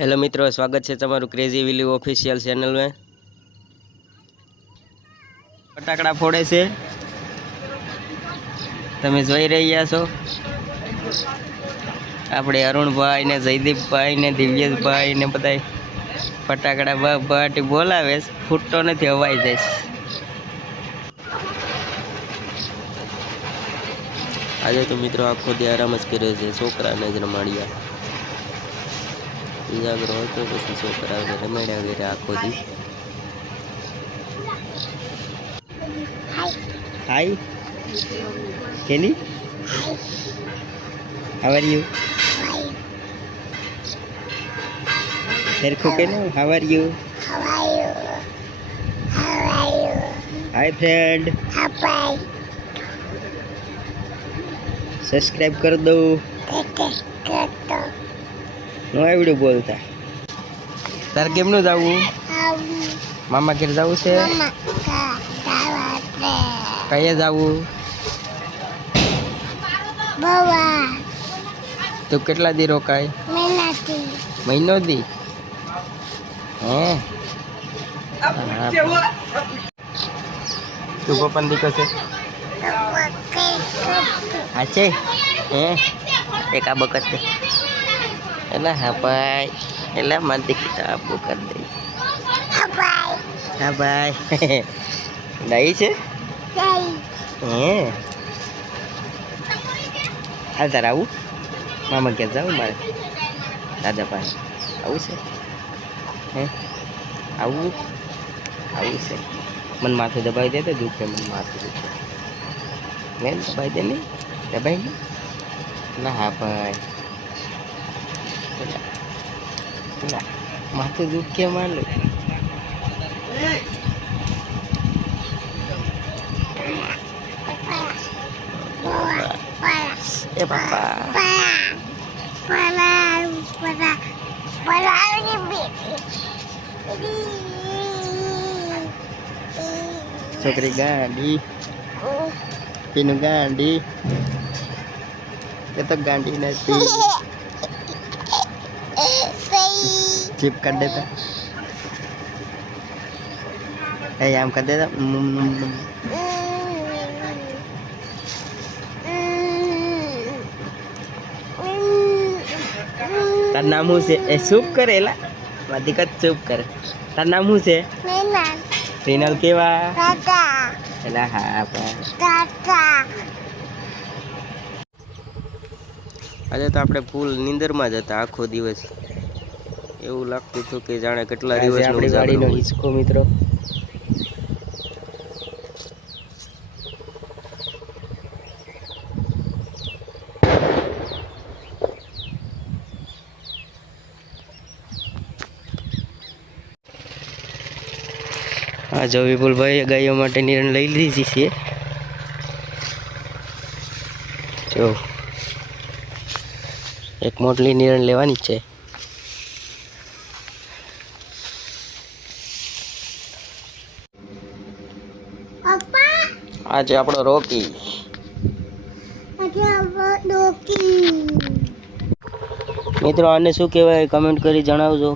Hello मित्रों, स्वागत है तमारू क्रेजी विली ऑफिशियल चैनल में। फटाकड़ा फोड़े से तमे जोई रह्या छो। आपणे अरुण भाई ने जयदीप भाई ने दिव्येश भाई ने बधाई फटाकड़ा बाटी बोलावे, फूटतो नथी, हवाई जाय। आज तो मित्रों आखो दी आराम ज करे छे, छोकरा ने ज रमाड़िया जागरो तो पछी छोकरा रमाड्या वेरे आखो दी। हाय केनी, हाउ आर यू? हेरखो केनो, how are you? Hi friend, subscribe कर दो। नो आवड्યું बोलता। तार केमनु जावू? मामा घेर जावू छे? कया जावू? तो કેટલા દી રોકાય? મહિનો દી? હે તું પપ્પાને દીકો છે? હાચે હે એક આ બકત છે એલા હા ભાઈ એલા માનતી કીધા આપું કરી દે હા ભાઈ નહીં છે હે હાલ તારે આવું મામા ઘેર જાવું મારે દાદા પાસે આવું છે હે આવું આવું છે मन माथे दबाई दे तो दुखे मन माथे दुखे नहीं दबाई दे नहीं दबाई नहीं ना हाँ भाई ना माथे दुखे मान लो ए पापा छोकरी गांडी पीनू गांडी ये तो गांडी नहीं चिप कर देता है आम कर देता तार नाम हूँ से चुप करेला दिक्कत चुप कर तार नाम हूँ से रिनल केवा एला हाँ आज तो आपणे फूल नींदर में ज हता आखो दिवस एवं लगतुं हतुं कि जाणे केटला दिवस आपणी गाडीनो हिचको मित्रों हाँ जो विपुल भाई गायों माटे निरण लई लीधी छे जो एक मोटली निरण लेवानी छे आज आपणो रोकी मित्रों आने शुं कहेवाय कमेंट करी जणावजो।